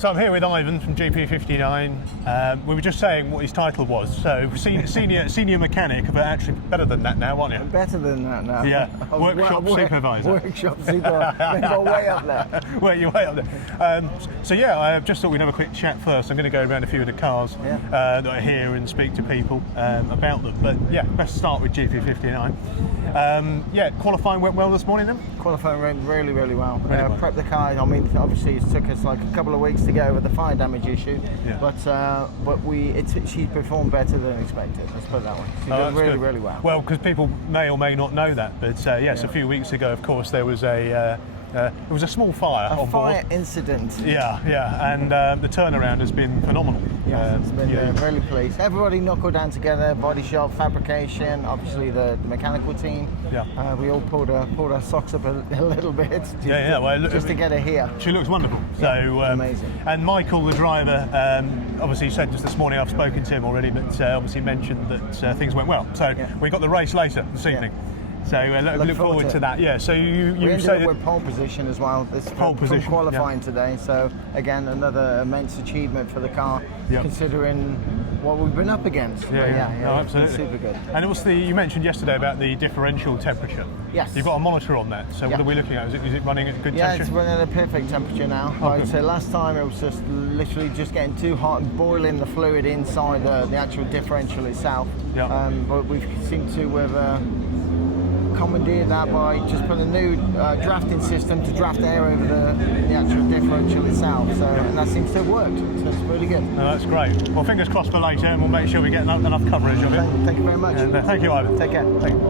So I'm here with Ivan from GP59. We were just saying what his title was. So senior mechanic, but actually better than that now, aren't you? Better than that now. Yeah. Workshop Supervisor. Workshop Supervisor. Go way up there. Well, you're way up there. So yeah, I just thought we'd have a quick chat first. I'm going to go around a few of the cars that are here and speak to people about them. But yeah, best start with GP59. Yeah, qualifying went well this morning then? Qualifying went really, really well. Really well. Prepped the car. I mean, obviously it took us like a couple of weeks to get over the fire damage issue, but she performed better than expected. Let's put it that way. She did really, really well. Well, because people may or may not know that, but yes, a few weeks ago, of course, there was a small fire on board. A fire incident. Yeah, and the turnaround has been phenomenal. Yes, it's been really pleased. Everybody knuckled down together, body shop, fabrication, obviously the mechanical team. Yeah. We all pulled our socks up a little bit. Just to get her here. She looks wonderful. So amazing. And Michael, the driver, obviously said just this morning, I've spoken to him already, but obviously mentioned that things went well. So we got the race later this evening. So look forward to that. Yeah. So you ended say up with pole position as well. This pole position qualifying today. So again, another immense achievement for the car, considering what we've been up against. No, absolutely. Super good. And also, you mentioned yesterday about the differential temperature. Yes. You've got a monitor on that. So what are we looking at? Is it running at a good temperature? Yeah, it's running at a perfect temperature now. I'd say last time it was just literally just getting too hot and boiling the fluid inside the actual differential itself. Yeah. But we've seemed to have commandeered that by just putting a new drafting system to draft air over the actual differential itself. So and that seems to have worked. So it's really good. No, that's great. Well, fingers crossed for later, and we'll make sure we get enough coverage of it. Thank you very much. Thank you, Ivan. Take care.